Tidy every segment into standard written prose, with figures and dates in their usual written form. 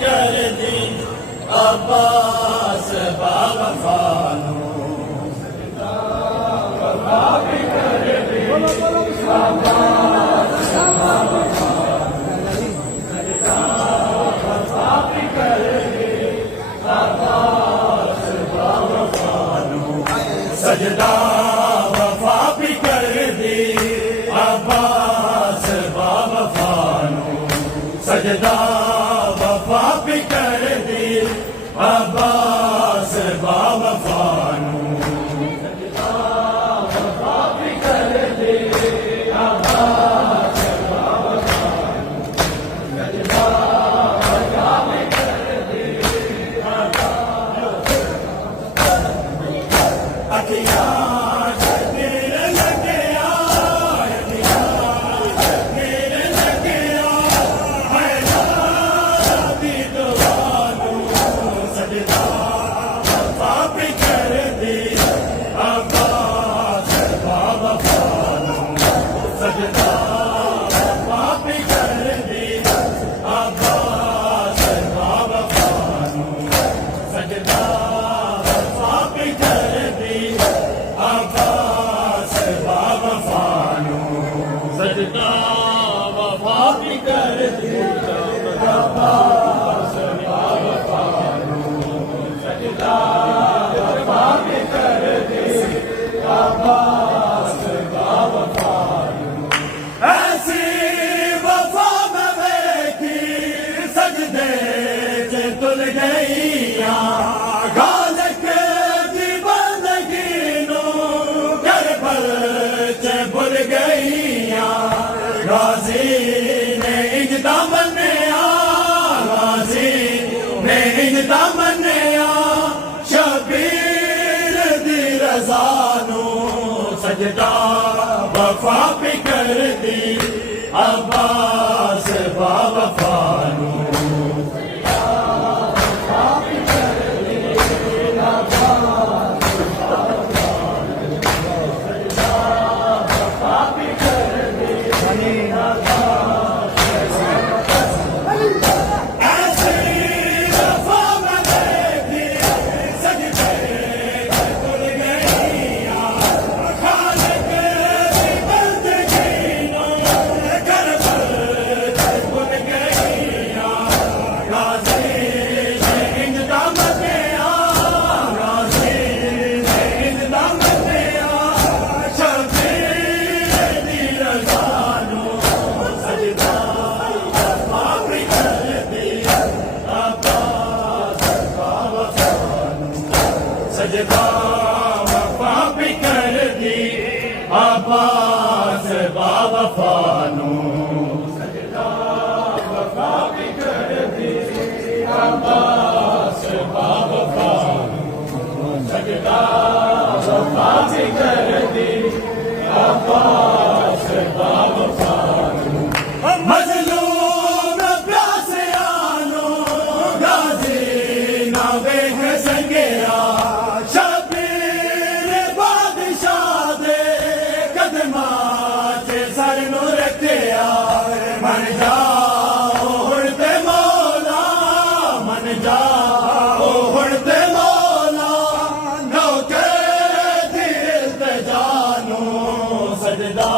कर दी अब्बास बावफानो वफा भी कर दी अब्बास वफा भी कर दी अब्बास बावफानो सजदा वफा भी कर दी अब्बास बावफानो सजदा वफा भी कर दी अब्बास बावफानो सजदा वफा भी कर दी अब्बास बावफानो सजदा वफा भी कर दी अखियां सजदा वफा भी कर दी अब्बास बावफानो सजदा वफा भी कर दी अब्बास बावफानो ऐसी वफा में देखी सजदे से तुल गईया गालक दी बंदगी नो करबल से भूल गई गाजी ने इजदा मन्या गाजी ने इजदा मन्या शबीर दी रज़ा नू सजदा वफा भी कर दी अब्बास बावफानो सजदा वफा भी कर दी अब्बास बावफानो सजदा वफा भी कर दी अब्बास बावफानो सजदा वफा भी कर दी अब्बास बावफानो मजलूम प्यासियानो गाजी ना वेख संगेरा मन जाओ हुड़ते मौला मन जाओ हुड़ते मौला नौके दिल ते जानो सजदा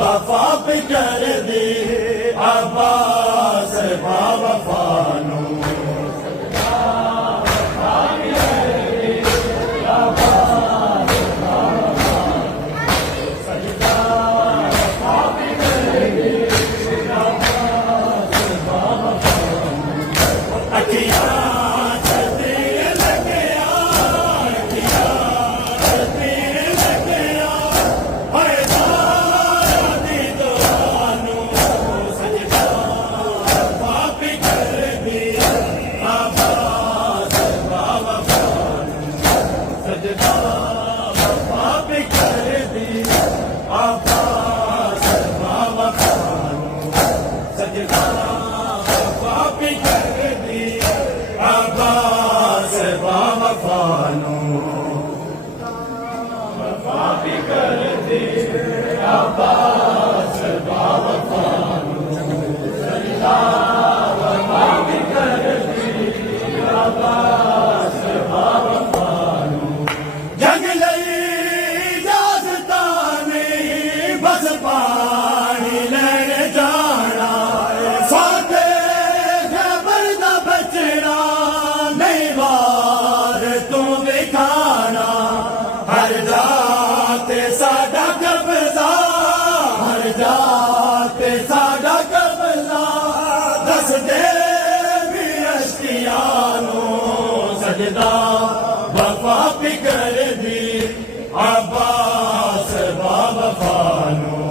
वफा भी कर दी अब्बास बावफानो अब्बास बावफानो सजदा वफा भी कर सजदा वफा भी कर दी अब्बास बावफा नू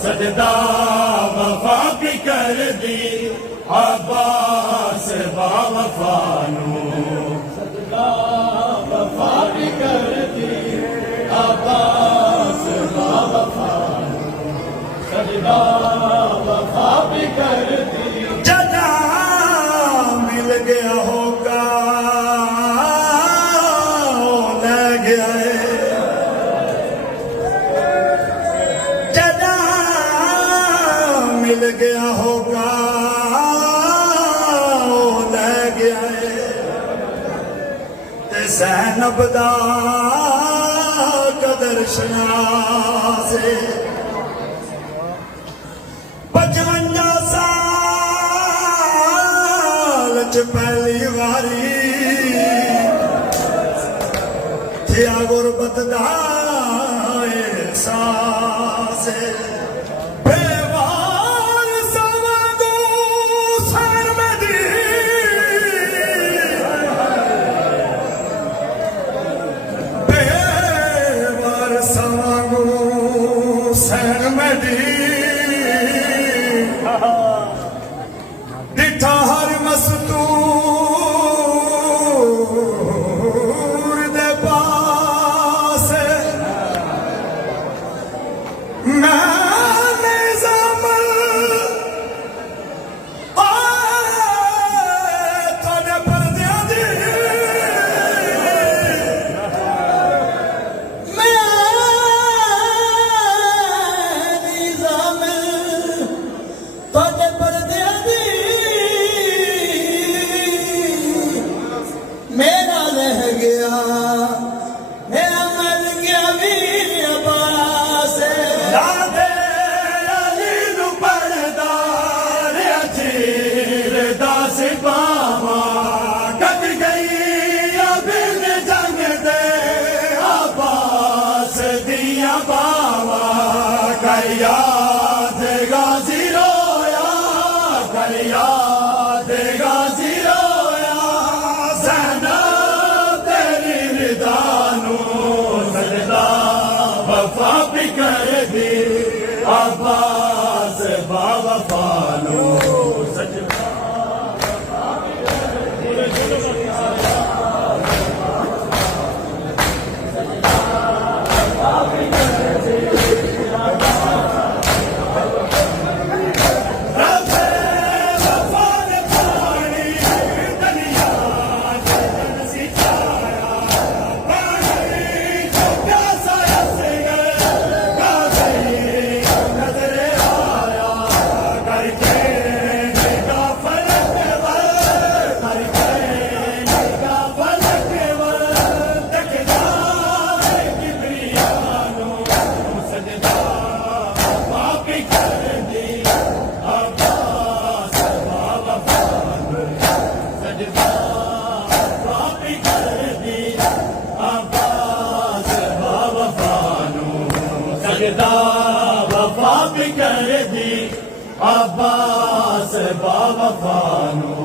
सजदा वफा भी कर दी अब्बास बावफा नू सजदा वफा भी कर दी अब्बास बावफा नू सजदा वफा भी कर दी जदा मिल गया होगा ले गया मिल गया होगा ले गया ते ज़ैनब दा कदर शनासे 55 साल च पहली वारी थिया गुरबत दा एहसास दिठा हर मस्तूर दे पास मैं निज़ाम थोड़े पर्दियां दी मेरा रह गया मेरा मर गया वीर अब्बास राधे अली नू परदार अजीर दास पावा कट गई बिन जंग दे अब्बास दिया बावा कर याद गाजी रोया कर याद गाजी वफा भी कर दी अब्बास बावफा नू सजदा वफा भी कर दी वफा भी कर दी सजदा वफा भी कर दी अब्बास बावफा नू